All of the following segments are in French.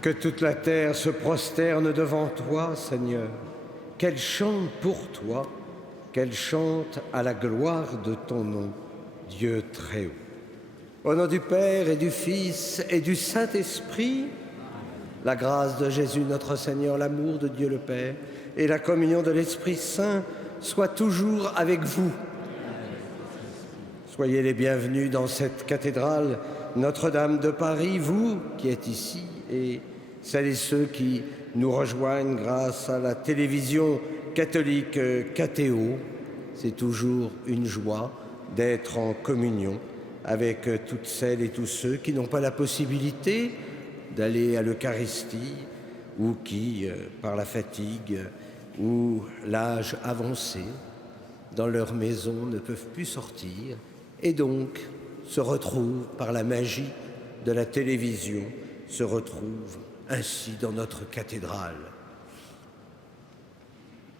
Que toute la terre se prosterne devant toi, Seigneur, qu'elle chante pour toi, qu'elle chante à la gloire de ton nom, Dieu très haut. Au nom du Père et du Fils et du Saint-Esprit, la grâce de Jésus notre Seigneur, l'amour de Dieu le Père et la communion de l'Esprit Saint soient toujours avec vous. Soyez les bienvenus dans cette cathédrale Notre-Dame de Paris, vous qui êtes ici et celles et ceux qui nous rejoignent grâce à la télévision catholique KTO. C'est toujours une joie d'être en communion avec toutes celles et tous ceux qui n'ont pas la possibilité d'aller à l'Eucharistie ou qui, par la fatigue ou l'âge avancé, dans leur maison ne peuvent plus sortir et donc se retrouvent par la magie de la télévision, se retrouvent ainsi dans notre cathédrale.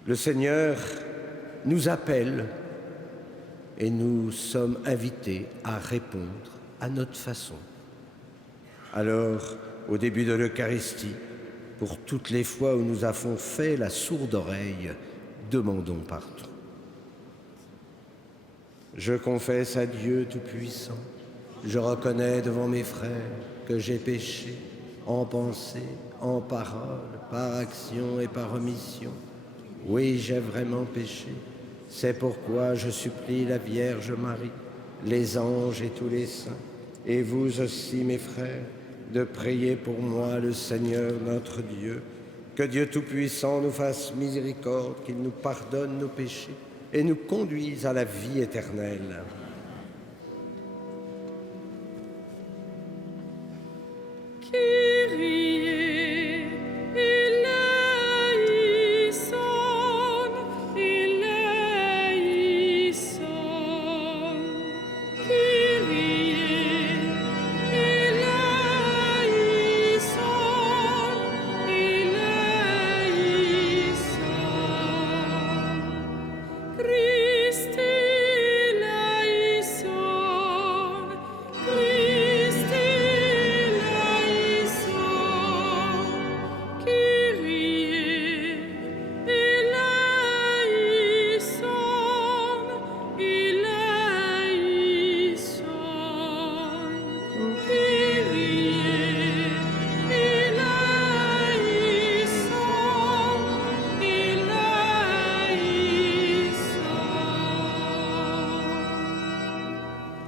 Le Seigneur nous appelle et nous sommes invités à répondre à notre façon. Alors, au début de l'Eucharistie, pour toutes les fois où nous avons fait la sourde oreille, demandons pardon. Je confesse à Dieu Tout-Puissant, je reconnais devant mes frères que j'ai péché en pensée, en parole, par action et par omission. Oui, j'ai vraiment péché. C'est pourquoi je supplie la Vierge Marie, les anges et tous les saints, et vous aussi, mes frères, de prier pour moi le Seigneur notre Dieu. Que Dieu Tout-Puissant nous fasse miséricorde, qu'il nous pardonne nos péchés et nous conduise à la vie éternelle.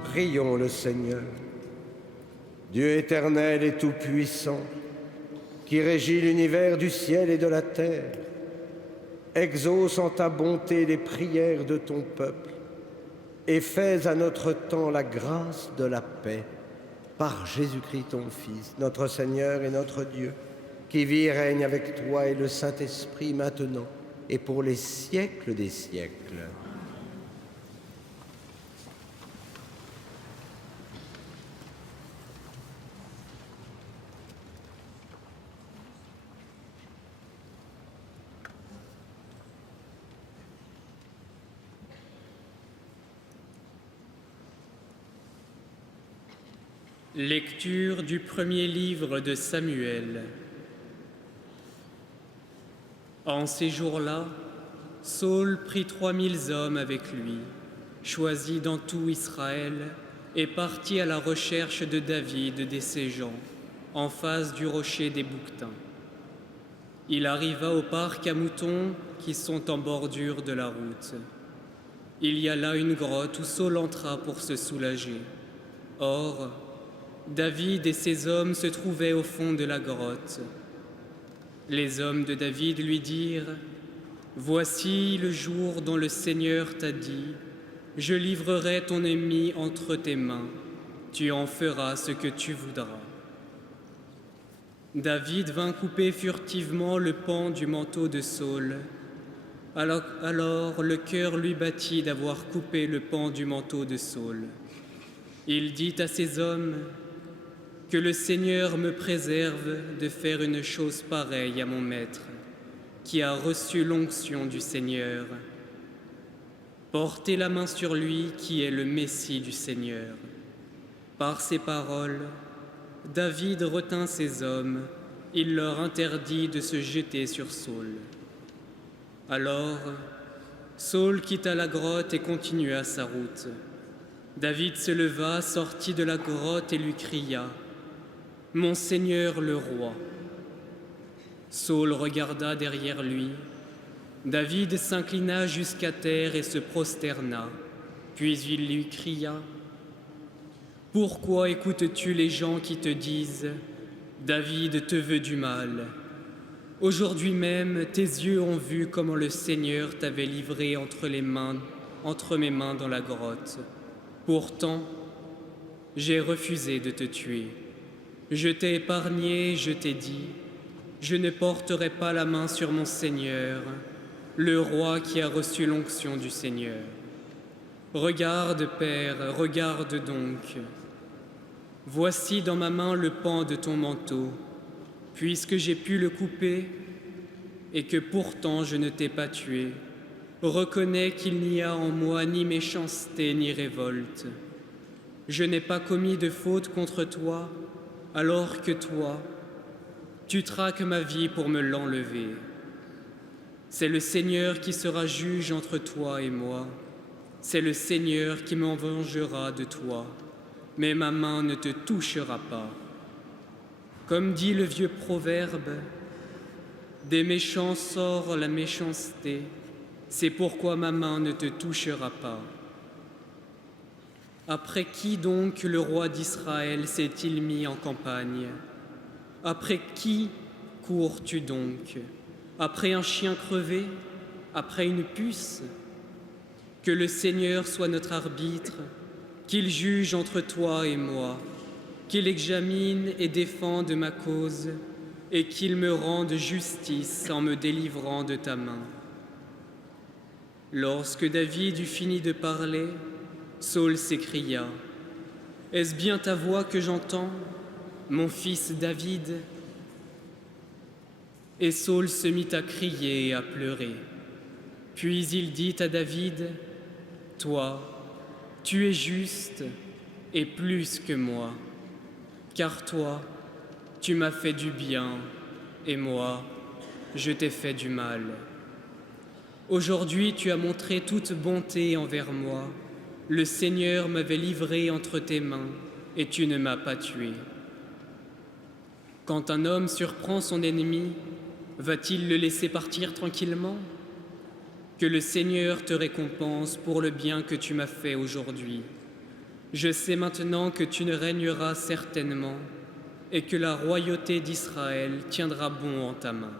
Prions le Seigneur. Dieu éternel et tout-puissant, qui régit l'univers du ciel et de la terre, exauce en ta bonté les prières de ton peuple et fais à notre temps la grâce de la paix par Jésus-Christ ton Fils, notre Seigneur et notre Dieu, qui vit et règne avec toi et le Saint-Esprit maintenant et pour les siècles des siècles. Lecture du premier livre de Samuel. En ces jours-là, Saül prit 3000 hommes avec lui, choisis dans tout Israël, et partit à la recherche de David et ses gens, en face du rocher des Bouquetins. Il arriva au parc à moutons qui sont en bordure de la route. Il y a là une grotte où Saül entra pour se soulager. Or, David et ses hommes se trouvaient au fond de la grotte. Les hommes de David lui dirent : « Voici le jour dont le Seigneur t'a dit : je livrerai ton ennemi entre tes mains, tu en feras ce que tu voudras. » David vint couper furtivement le pan du manteau de Saül. Alors le cœur lui battit d'avoir coupé le pan du manteau de Saül. Il dit à ses hommes : « Que le Seigneur me préserve de faire une chose pareille à mon maître, qui a reçu l'onction du Seigneur. Portez la main sur lui qui est le Messie du Seigneur. » Par ces paroles, David retint ses hommes il leur interdit de se jeter sur Saul. Alors, Saul quitta la grotte et continua sa route. David se leva, sortit de la grotte et lui cria « Mon Seigneur le roi !» Saul regarda derrière lui. David s'inclina jusqu'à terre et se prosterna. Puis il lui cria « Pourquoi écoutes-tu les gens qui te disent « David te veut du mal ?» Aujourd'hui même, tes yeux ont vu comment le Seigneur t'avait livré entre mes mains dans la grotte. Pourtant, j'ai refusé de te tuer. Je t'ai épargné, je t'ai dit, je ne porterai pas la main sur mon Seigneur, le roi qui a reçu l'onction du Seigneur. Regarde, Père, regarde donc. Voici dans ma main le pan de ton manteau. Puisque j'ai pu le couper et que pourtant je ne t'ai pas tué, reconnais qu'il n'y a en moi ni méchanceté ni révolte. Je n'ai pas commis de faute contre toi, alors que toi, tu traques ma vie pour me l'enlever. C'est le Seigneur qui sera juge entre toi et moi. C'est le Seigneur qui m'en vengera de toi, mais ma main ne te touchera pas. Comme dit le vieux proverbe, des méchants sort la méchanceté, c'est pourquoi ma main ne te touchera pas. Après qui donc le roi d'Israël s'est-il mis en campagne? Après qui cours-tu donc? Après un chien crevé? Après une puce? Que le Seigneur soit notre arbitre, qu'il juge entre toi et moi, qu'il examine et défende ma cause, et qu'il me rende justice en me délivrant de ta main. Lorsque David eut fini de parler, Saul s'écria « Est-ce bien ta voix que j'entends, mon fils David ?» Et Saul se mit à crier et à pleurer. Puis il dit à David « Toi, tu es juste et plus que moi. Car toi, tu m'as fait du bien, et moi, je t'ai fait du mal. Aujourd'hui, tu as montré toute bonté envers moi. Le Seigneur m'avait livré entre tes mains, et tu ne m'as pas tué. Quand un homme surprend son ennemi, va-t-il le laisser partir tranquillement? Que le Seigneur te récompense pour le bien que tu m'as fait aujourd'hui. Je sais maintenant que tu ne régneras certainement et que la royauté d'Israël tiendra bon en ta main.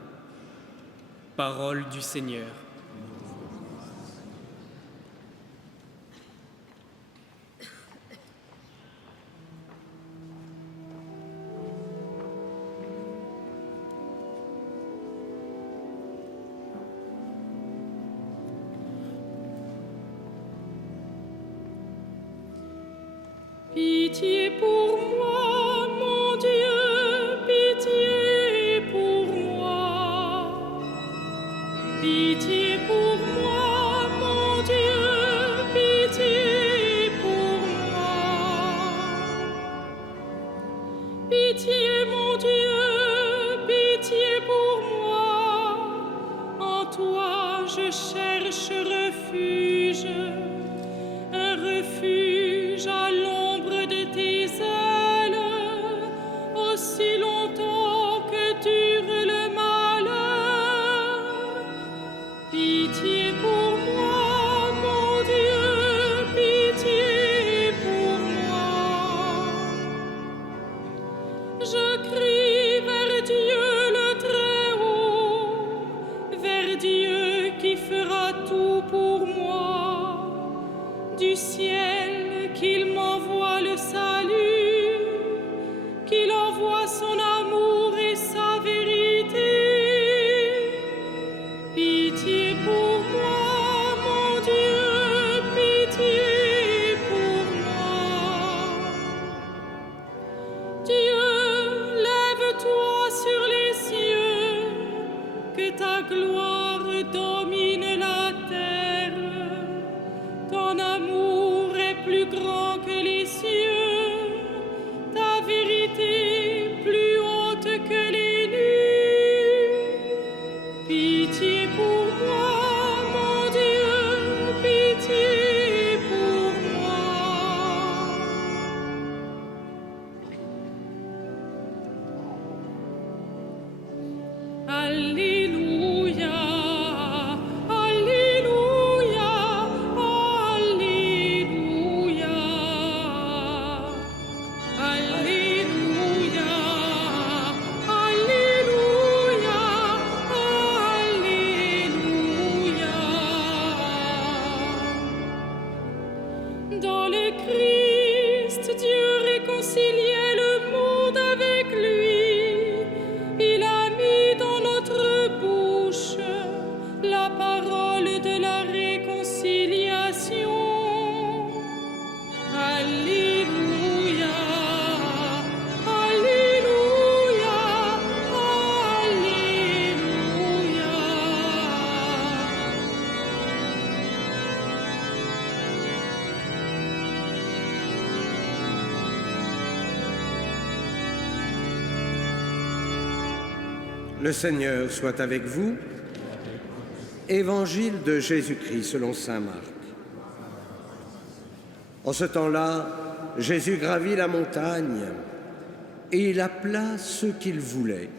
Parole du Seigneur. Pitié pour moi, mon Dieu, pitié pour moi. Pitié pour moi, mon Dieu, pitié pour moi. Pitié, mon Dieu, pitié pour moi. En toi je cherche refuge, un refuge à l'ombre de tes ailes, aussi longtemps que dure le malheur. Pitié pour moi, mon Dieu, pitié pour moi. Je crie vers Dieu le Très-Haut, vers Dieu qui fera tout pour moi. Du ciel qu'il m'envoie le salut, qu'il envoie son amour et sa vérité. Pitié pour moi, mon Dieu, pitié pour moi. Dieu, lève-toi sur les cieux, que ta gloire domine la terre. Ton amour Christ, Dieu réconciliait le monde avec lui. Il a mis dans notre bouche la parole de la réconciliation. Alléluia, Alléluia, Alléluia. Le Seigneur soit avec vous. Évangile de Jésus-Christ selon saint Marc. En ce temps-là, Jésus gravit la montagne et il appela ceux qu'il voulait.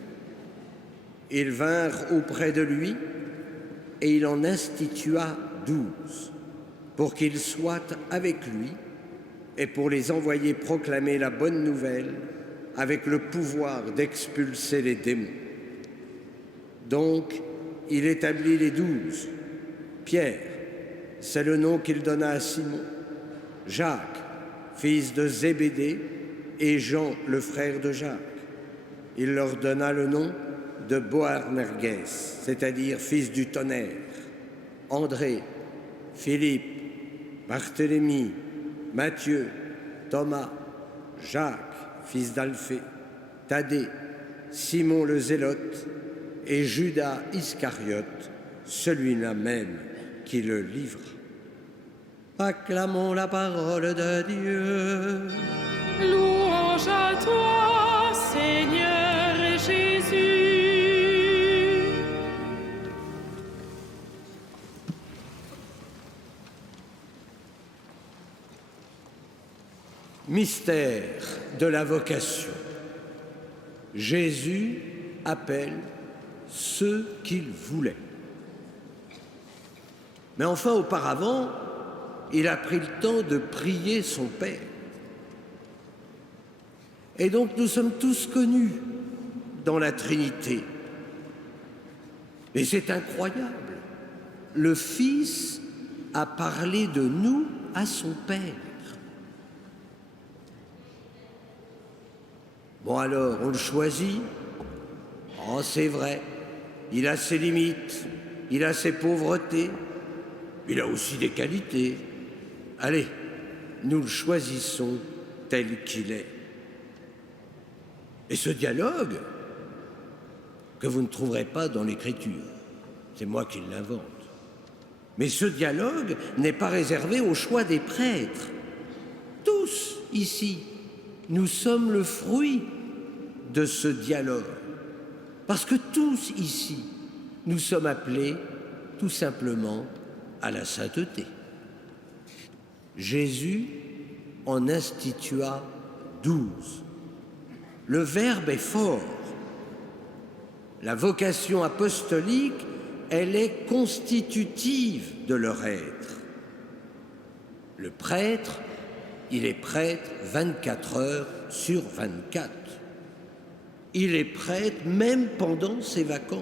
Ils vinrent auprès de lui et il en institua 12 pour qu'ils soient avec lui et pour les envoyer proclamer la bonne nouvelle avec le pouvoir d'expulser les démons. Donc, il établit les 12. Pierre, c'est le nom qu'il donna à Simon. Jacques, fils de Zébédée, et Jean, le frère de Jacques. Il leur donna le nom de Boanerges, c'est-à-dire fils du tonnerre. André, Philippe, Barthélemy, Matthieu, Thomas, Jacques, fils d'Alphée, Thaddée, Simon le Zélote, et Judas Iscariote, celui-là même qui le livra. Acclamons la parole de Dieu. Louange à toi, Seigneur Jésus. Mystère de la vocation. Jésus appelle ceux qu'il voulait. Mais enfin, auparavant, il a pris le temps de prier son Père. Et donc nous sommes tous connus dans la Trinité. Et c'est incroyable. Le Fils a parlé de nous à son Père. Bon alors, on le choisit. Oh, c'est vrai. Il a ses limites, il a ses pauvretés, il a aussi des qualités. Allez, nous le choisissons tel qu'il est. Et ce dialogue, que vous ne trouverez pas dans l'Écriture, c'est moi qui l'invente. Mais ce dialogue n'est pas réservé au choix des prêtres. Tous, ici, nous sommes le fruit de ce dialogue. Parce que tous ici, nous sommes appelés tout simplement à la sainteté. Jésus en institua 12. Le verbe est fort. La vocation apostolique, elle est constitutive de leur être. Le prêtre, il est prêtre 24 heures sur 24. Il est prêtre même pendant ses vacances.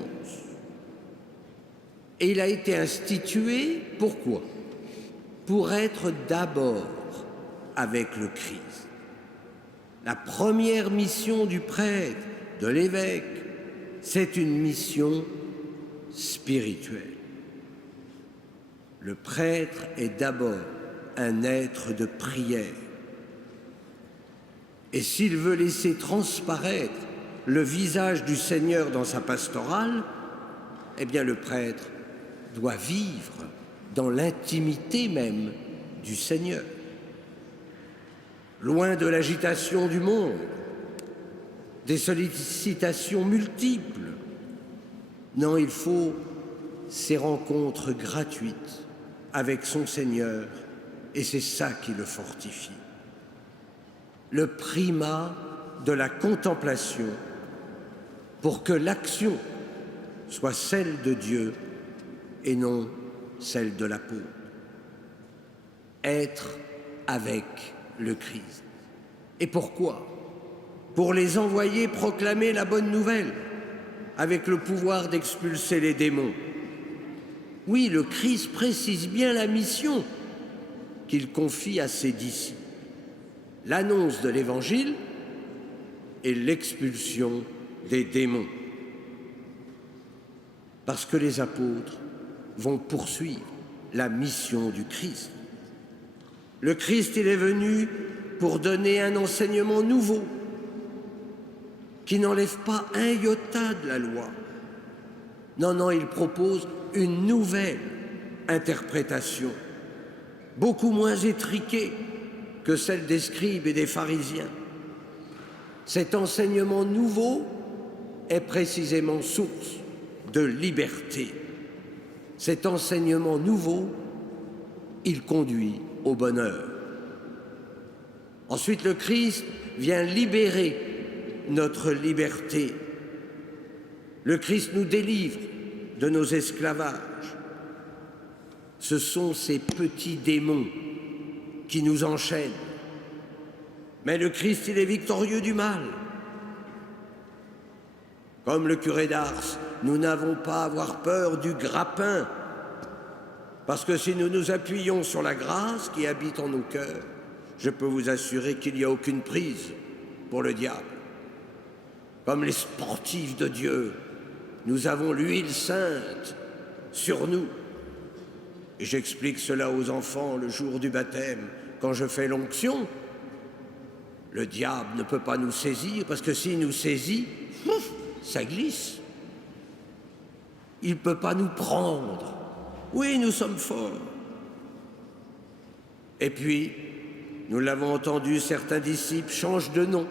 Et il a été institué, pourquoi? Pour être d'abord avec le Christ. La première mission du prêtre, de l'évêque, c'est une mission spirituelle. Le prêtre est d'abord un être de prière. Et s'il veut laisser transparaître le visage du Seigneur dans sa pastorale, eh bien le prêtre doit vivre dans l'intimité même du Seigneur. Loin de l'agitation du monde, des sollicitations multiples. Non, il faut ces rencontres gratuites avec son Seigneur, et c'est ça qui le fortifie. Le primat de la contemplation pour que l'action soit celle de Dieu et non celle de l'apôtre. Être avec le Christ. Et pourquoi? Pour les envoyer proclamer la bonne nouvelle, avec le pouvoir d'expulser les démons. Oui, le Christ précise bien la mission qu'il confie à ses disciples. l'annonce de l'Évangile et l'expulsion des démons. Parce que les apôtres vont poursuivre la mission du Christ. Le Christ, il est venu pour donner un enseignement nouveau qui n'enlève pas un iota de la loi. Non, non, il propose une nouvelle interprétation, beaucoup moins étriquée que celle des scribes et des pharisiens. Cet enseignement nouveau est précisément source de liberté. Cet enseignement nouveau, il conduit au bonheur. Ensuite, le Christ vient libérer notre liberté. Le Christ nous délivre de nos esclavages. Ce sont ces petits démons qui nous enchaînent. Mais le Christ, il est victorieux du mal. Comme le curé d'Ars, nous n'avons pas à avoir peur du grappin, parce que si nous nous appuyons sur la grâce qui habite en nos cœurs, je peux vous assurer qu'il n'y a aucune prise pour le diable. Comme les sportifs de Dieu, nous avons l'huile sainte sur nous. Et j'explique cela aux enfants le jour du baptême, quand je fais l'onction. Le diable ne peut pas nous saisir, parce que s'il nous saisit, ça glisse. Il ne peut pas nous prendre. Oui, nous sommes forts. Et puis, nous l'avons entendu, certains disciples changent de nom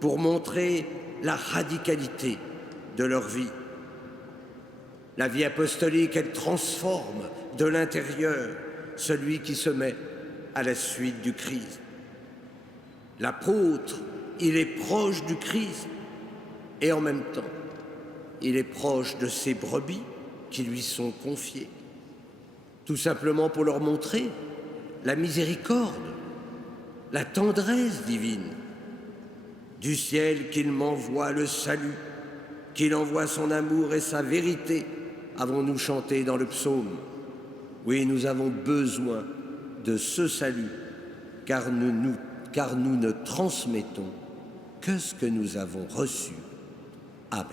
pour montrer la radicalité de leur vie. La vie apostolique, elle transforme de l'intérieur celui qui se met à la suite du Christ. L'apôtre, il est proche du Christ et en même temps, il est proche de ses brebis qui lui sont confiées, tout simplement pour leur montrer la miséricorde, la tendresse divine. Du ciel qu'il m'envoie le salut, qu'il envoie son amour et sa vérité, avons-nous chanté dans le psaume. Oui, nous avons besoin de ce salut, car nous ne transmettons que ce que nous avons reçu. Amen.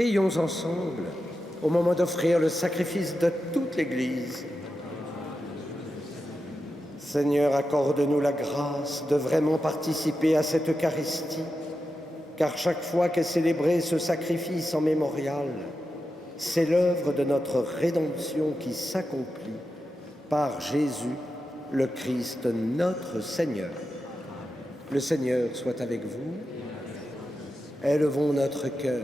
Prions ensemble au moment d'offrir le sacrifice de toute l'Église. Seigneur, accorde-nous la grâce de vraiment participer à cette Eucharistie, car chaque fois qu'est célébré ce sacrifice en mémorial, c'est l'œuvre de notre rédemption qui s'accomplit par Jésus, le Christ, notre Seigneur. Le Seigneur soit avec vous. Élevons notre cœur.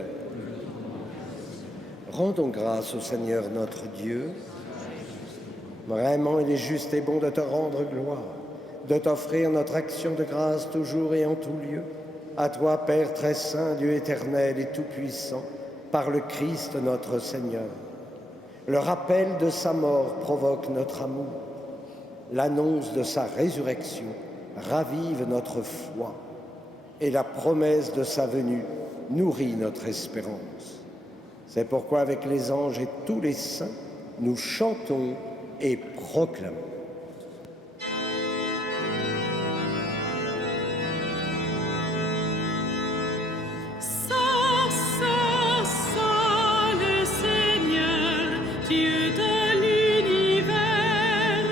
Rendons grâce au Seigneur notre Dieu. Vraiment, il est juste et bon de te rendre gloire, de t'offrir notre action de grâce toujours et en tout lieu. À toi, Père très saint, Dieu éternel et tout-puissant, par le Christ notre Seigneur. Le rappel de sa mort provoque notre amour. L'annonce de sa résurrection ravive notre foi. Et la promesse de sa venue nourrit notre espérance. C'est pourquoi avec les anges et tous les saints, nous chantons et proclamons. Saint, Saint, Saint, le Seigneur, Dieu de l'univers,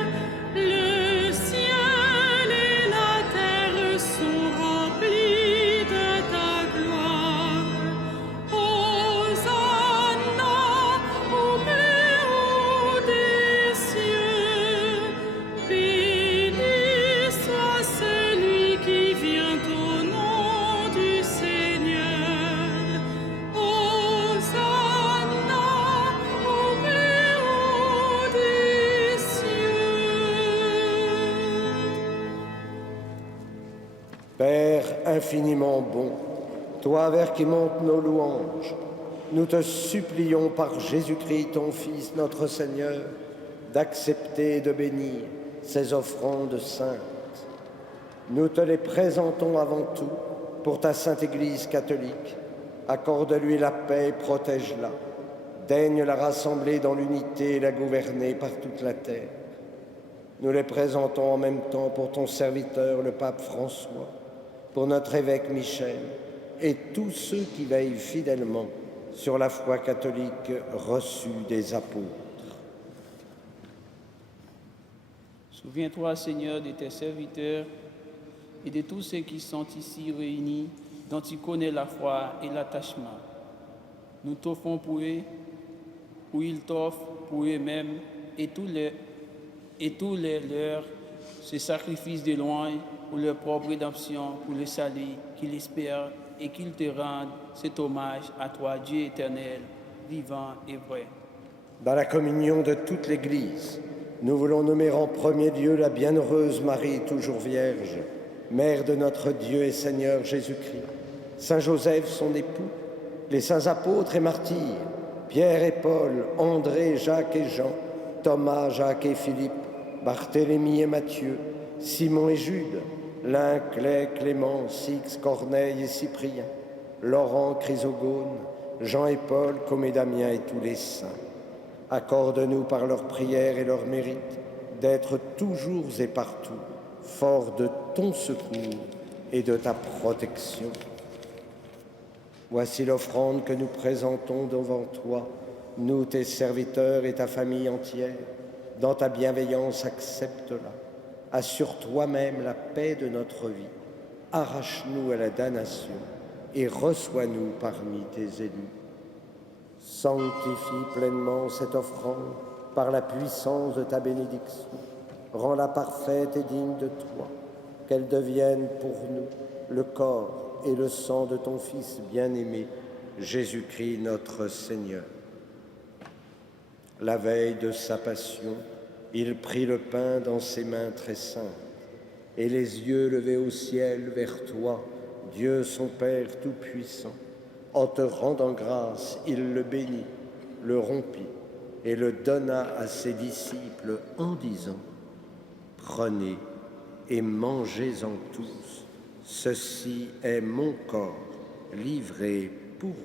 le ciel et la terre sont remplis de ta gloire. Hosanna au plus haut des cieux, béni soit celui qui vient au nom du Seigneur. Hosanna au plus haut des cieux. Père infiniment bon, toi vers qui montent nos louanges, nous te supplions par Jésus-Christ, ton Fils, notre Seigneur, d'accepter et de bénir ces offrandes saintes. Nous te les présentons avant tout pour ta Sainte Église catholique. Accorde-lui la paix et protège-la. Daigne la rassembler dans l'unité et la gouverner par toute la terre. Nous les présentons en même temps pour ton serviteur, le pape François, pour notre évêque Michel et tous ceux qui veillent fidèlement sur la foi catholique reçue des apôtres. Souviens-toi, Seigneur, de tes serviteurs et de tous ceux qui sont ici réunis, dont tu connais la foi et l'attachement. Nous t'offrons pour eux, ou ils t'offrent pour eux-mêmes et tous les leurs, ce sacrifice de louange pour leur propre rédemption, pour le salut qu'ils espèrent et qu'ils te rendent cet hommage à toi, Dieu éternel, vivant et vrai. Dans la communion de toute l'Église, nous voulons nommer en premier lieu la bienheureuse Marie, toujours vierge, mère de notre Dieu et Seigneur Jésus-Christ, Saint Joseph, son époux, les saints apôtres et martyrs, Pierre et Paul, André, Jacques et Jean, Thomas, Jacques et Philippe, Barthélemy et Matthieu, Simon et Jude, Lin, Clay, Clément, Six, Corneille et Cyprien, Laurent, Chrysogone, Jean et Paul, comme Damien et tous les saints. Accorde-nous par leurs prières et leurs mérites d'être toujours et partout forts de ton secours et de ta protection. Voici l'offrande que nous présentons devant toi, nous, tes serviteurs et ta famille entière. Dans ta bienveillance, accepte-la. Assure toi-même la paix de notre vie. Arrache-nous à la damnation et reçois-nous parmi tes élus. Sanctifie pleinement cette offrande par la puissance de ta bénédiction. Rends-la parfaite et digne de toi, qu'elle devienne pour nous le corps et le sang de ton Fils bien-aimé, Jésus-Christ notre Seigneur. La veille de sa passion, il prit le pain dans ses mains très saintes, et les yeux levés au ciel vers toi, Dieu son Père Tout-Puissant. En te rendant grâce, il le bénit, le rompit et le donna à ses disciples en disant : « Prenez et mangez-en tous, ceci est mon corps livré pour vous. »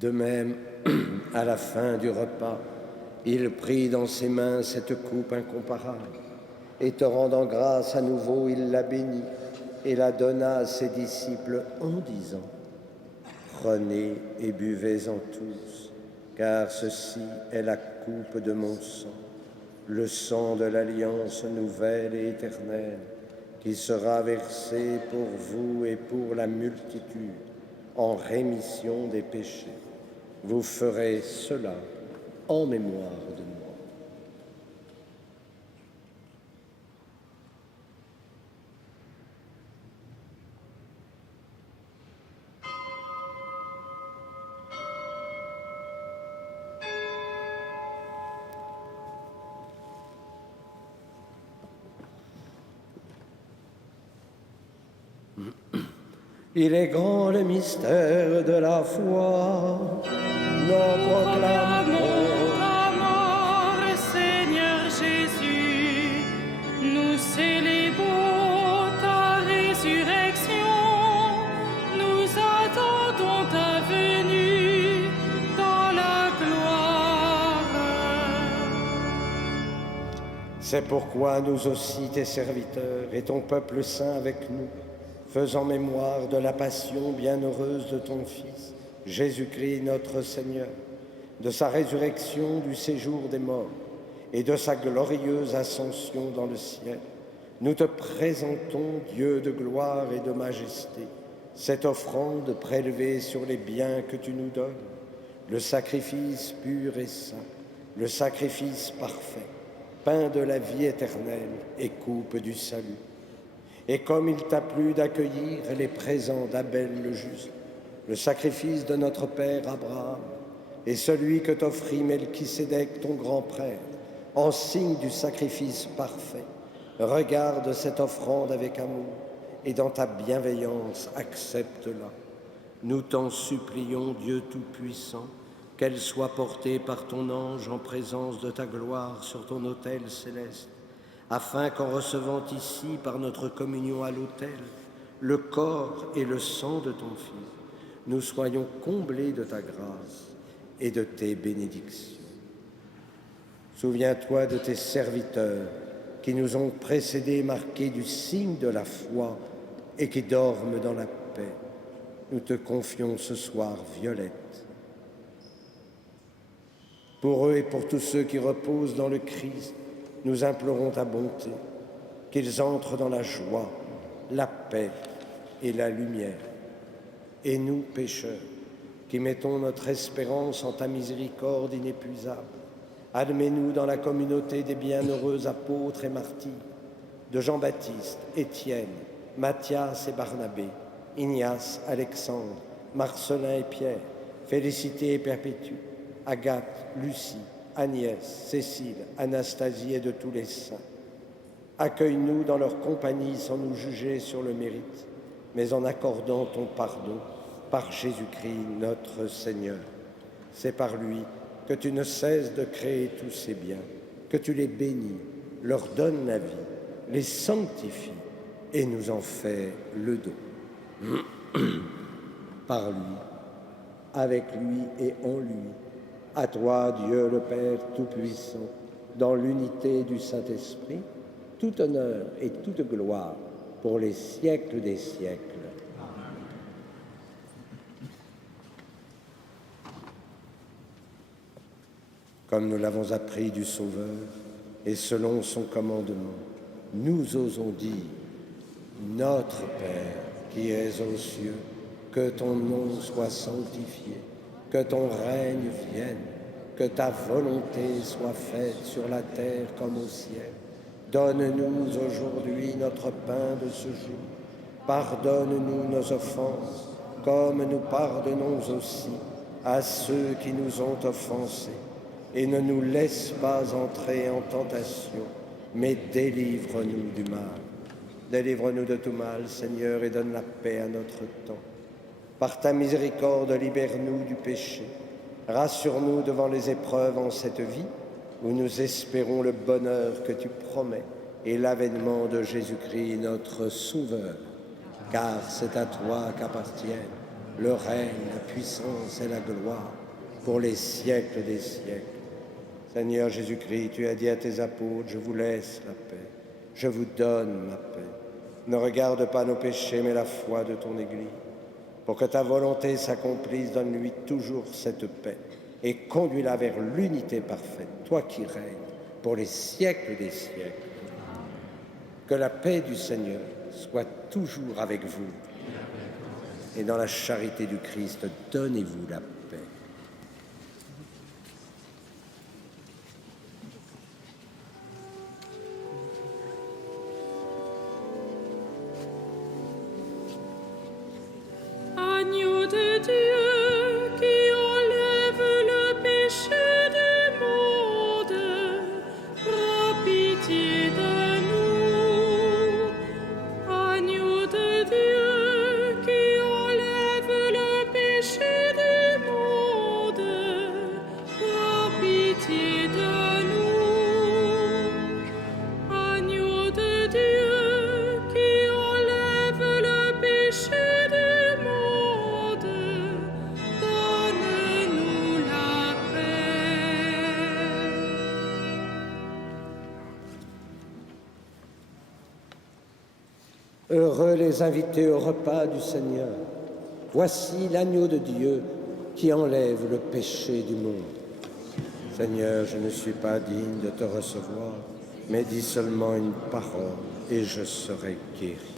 De même, à la fin du repas, il prit dans ses mains cette coupe incomparable, et te rendant grâce à nouveau, il la bénit et la donna à ses disciples en disant : Prenez et buvez-en tous, car ceci est la coupe de mon sang, le sang de l'alliance nouvelle et éternelle, qui sera versé pour vous et pour la multitude en rémission des péchés. Vous ferez cela en mémoire de moi. Il est grand le mystère de la foi. Nous proclamons ta mort, Seigneur Jésus. Nous célébrons ta résurrection. Nous attendons ta venue dans la gloire. C'est pourquoi nous aussi, tes serviteurs, et ton peuple saint avec nous, faisant mémoire de la passion bienheureuse de ton Fils, Jésus-Christ notre Seigneur, de sa résurrection du séjour des morts et de sa glorieuse ascension dans le ciel, nous te présentons, Dieu de gloire et de majesté, cette offrande prélevée sur les biens que tu nous donnes, le sacrifice pur et saint, le sacrifice parfait, pain de la vie éternelle et coupe du salut. Et comme il t'a plu d'accueillir les présents d'Abel le juste, le sacrifice de notre père Abraham et celui que t'offrit Melchisédek ton grand prêtre, en signe du sacrifice parfait, regarde cette offrande avec amour et dans ta bienveillance accepte-la. Nous t'en supplions, Dieu Tout-Puissant, qu'elle soit portée par ton ange en présence de ta gloire sur ton autel céleste, afin qu'en recevant ici, par notre communion à l'autel, le corps et le sang de ton Fils, nous soyons comblés de ta grâce et de tes bénédictions. Souviens-toi de tes serviteurs qui nous ont précédés, marqués du signe de la foi et qui dorment dans la paix. Nous te confions ce soir Violette. Pour eux et pour tous ceux qui reposent dans le Christ, nous implorons ta bonté, qu'ils entrent dans la joie, la paix et la lumière. Et nous, pécheurs, qui mettons notre espérance en ta miséricorde inépuisable, admets-nous dans la communauté des bienheureux apôtres et martyrs, de Jean-Baptiste, Étienne, Matthias et Barnabé, Ignace, Alexandre, Marcelin et Pierre, Félicité et Perpétue, Agathe, Lucie, Agnès, Cécile, Anastasie et de tous les saints. Accueille-nous dans leur compagnie sans nous juger sur le mérite, mais en accordant ton pardon par Jésus-Christ notre Seigneur. C'est par lui que tu ne cesses de créer tous ces biens, que tu les bénis, leur donnes la vie, les sanctifies et nous en fais le don. Par lui, avec lui et en lui, à toi, Dieu le Père Tout-Puissant, dans l'unité du Saint-Esprit, tout honneur et toute gloire pour les siècles des siècles. Comme nous l'avons appris du Sauveur, et selon son commandement, nous osons dire : Notre Père, qui es aux cieux, que ton nom soit sanctifié, que ton règne vienne, que ta volonté soit faite sur la terre comme au ciel. Donne-nous aujourd'hui notre pain de ce jour. Pardonne-nous nos offenses, comme nous pardonnons aussi à ceux qui nous ont offensés. Et ne nous laisse pas entrer en tentation, mais délivre-nous du mal. Délivre-nous de tout mal, Seigneur, et donne la paix à notre temps. Par ta miséricorde, libère-nous du péché. Rassure-nous devant les épreuves en cette vie, où nous espérons le bonheur que tu promets et l'avènement de Jésus-Christ, notre Sauveur. Car c'est à toi qu'appartiennent le règne, la puissance et la gloire pour les siècles des siècles. Seigneur Jésus-Christ, tu as dit à tes apôtres, je vous laisse la paix, je vous donne ma paix. Ne regarde pas nos péchés, mais la foi de ton Église. Pour que ta volonté s'accomplisse, donne-lui toujours cette paix et conduis-la vers l'unité parfaite, toi qui règnes pour les siècles des siècles. Que la paix du Seigneur soit toujours avec vous. Et dans la charité du Christ, donnez-vous la paix. Agneau de Dieu qui enlève le péché du monde, prends pitié de nous. Agneau de Dieu qui enlève le péché du monde, prends pitié de nous. Agneau de Dieu qui enlève le péché du monde, donne-nous la paix. Heureux les invités au repas du Seigneur. Voici l'agneau de Dieu qui enlève le péché du monde. Seigneur, je ne suis pas digne de te recevoir, mais dis seulement une parole et je serai guéri.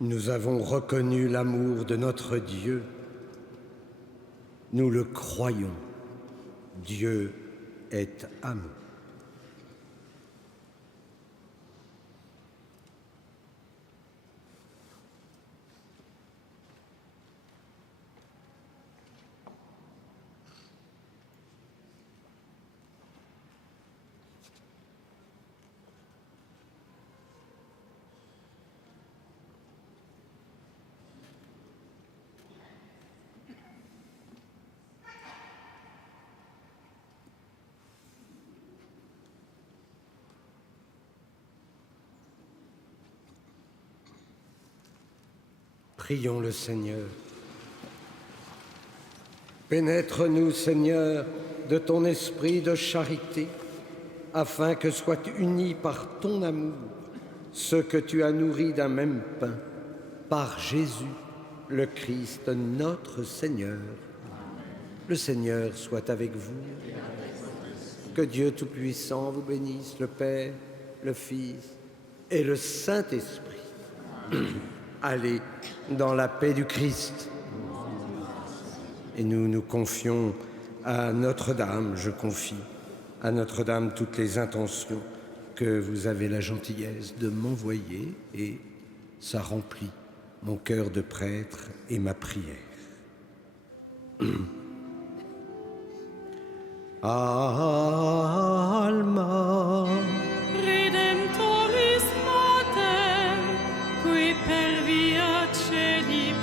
Nous avons reconnu l'amour de notre Dieu. Nous le croyons. Dieu est amour. Prions le Seigneur. Pénètre-nous, Seigneur, de ton esprit de charité, afin que soient unis par ton amour ceux que tu as nourris d'un même pain, par Jésus, le Christ, notre Seigneur. Le Seigneur soit avec vous. Que Dieu Tout-Puissant vous bénisse, le Père, le Fils et le Saint-Esprit. Allez dans la paix du Christ. Et nous nous confions à Notre-Dame, je confie à Notre-Dame toutes les intentions que vous avez la gentillesse de m'envoyer, et ça remplit mon cœur de prêtre et ma prière. Alma Redemptoris mater, qui per via celi